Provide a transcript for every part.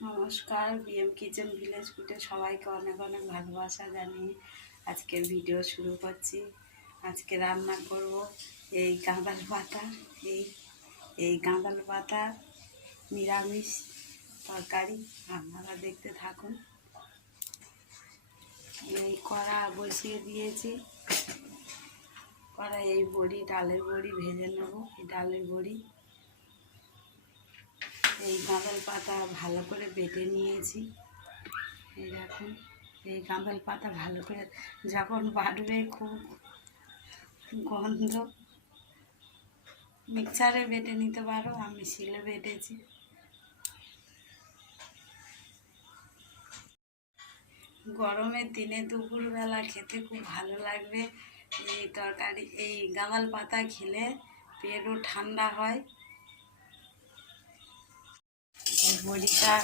নমস্কার, BM kitchen village ফুডে সবাইকে অনেক অনেক ভালোবাসা জানিয়ে আজকের ভিডিও শুরু করছি। আজকে রান্না করব এই গাঁদাল পাতা, এই গাঁদাল পাতা নিরামিষ তরকারি। আপনারা দেখতে থাকুন। এই কড়া বসিয়ে দিয়েছি। কড়া এই বড়ি, ডালের বড়ি ভেজে নেব। এই ডালের বড়ি, এই গাঁদাল পাতা ভালো করে বেটে নিয়েছি। এই দেখুন, এই গাঁদাল পাতা ভালো করে যখন বাটবে খুব গন্ধ। মিক্সারে বেটে নিতে পারো, আমি শিলে বেটেছি। গরমের দিনে দুপুরবেলা খেতে খুব ভালো লাগবে এই তরকারি। এই গাঁদাল পাতা খেলে পেটও ঠান্ডা হয়। বড়িটা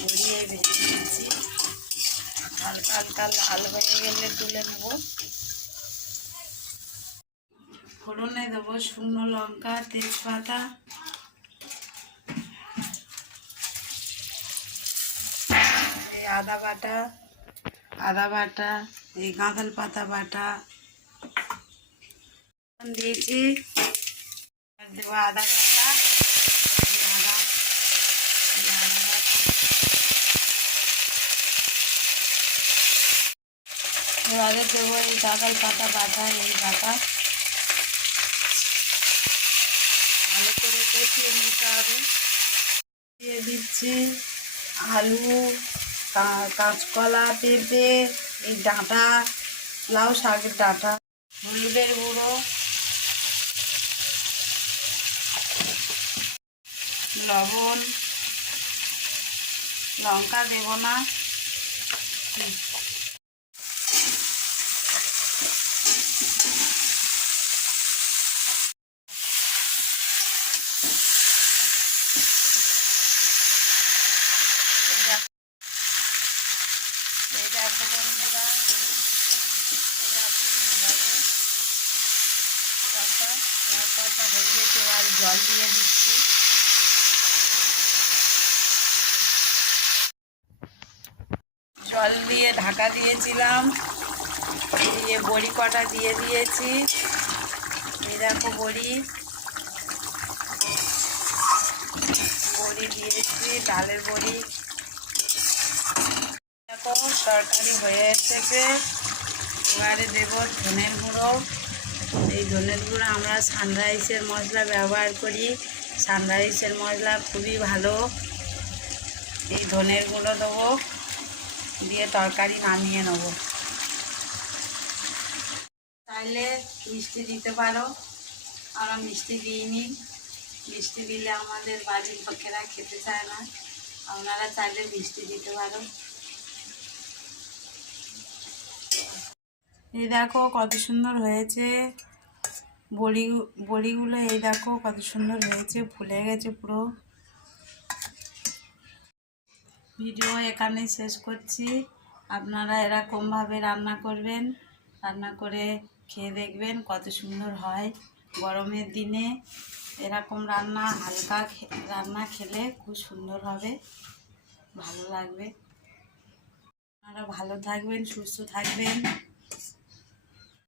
ভেজে নিয়েছি। হালকা হালকা লাল হয়ে গেলে তুলে নেব। ফোড়নে দেবো শুকনো লঙ্কা, তেজপাতা, এই আদা বাটা, এই গাঁদাল পাতা বাটা দিয়েছি। দেবো আদা বাটা, এবারে দেবো এই গাঁদাল পাতা বাটা, এই বাটা ভালো করে কষিয়ে নিতে হবে। দিয়ে দিচ্ছি আলু, কাঁচকলা, পেঁপে, এই ডাঁটা, লাউ শাকের ডাঁটা, হলুদের গুঁড়ো, লবণ, লঙ্কা দেব না। জল দিয়ে দিচ্ছি। জল দিয়ে ঢাকা দিয়েছিলাম, দিয়ে বড়ি কটা দিয়ে দিয়েছি। এই দেখো বড়ি দিয়েছি, ডালের বড়ি। দেখো তরকারি হয়ে এসেছে। এবারে দেব ধনের গুঁড়ো। এই ধনের গুঁড়ো আমরা সানরাইসের মশলা ব্যবহার করি। সানরাইসের মশলা খুবই ভালো। এই ধনের গুঁড়ো দেবো, দিয়ে তরকারি নামিয়ে নেব। চাইলে মিষ্টি দিতে পারো, আমরা মিষ্টি দিইনি। মিষ্টি দিলে আমাদের বাড়ির লোকেরা খেতে চায় না। আপনারা চাইলে মিষ্টি দিতে পারো। এই দেখো কত সুন্দর হয়েছে বড়িগুলো। এই দেখো কত সুন্দর হয়েছে, ফুলে গেছে পুরো। ভিডিও এখানেই শেষ করছি। আপনারা এরকমভাবে রান্না করবেন, রান্না করে খেয়ে দেখবেন কত সুন্দর হয়। গরমের দিনে এরকম হালকা রান্না খেলে খুব সুন্দর হবে, ভালো লাগবে। আপনারা ভালো থাকবেন, সুস্থ থাকবেন।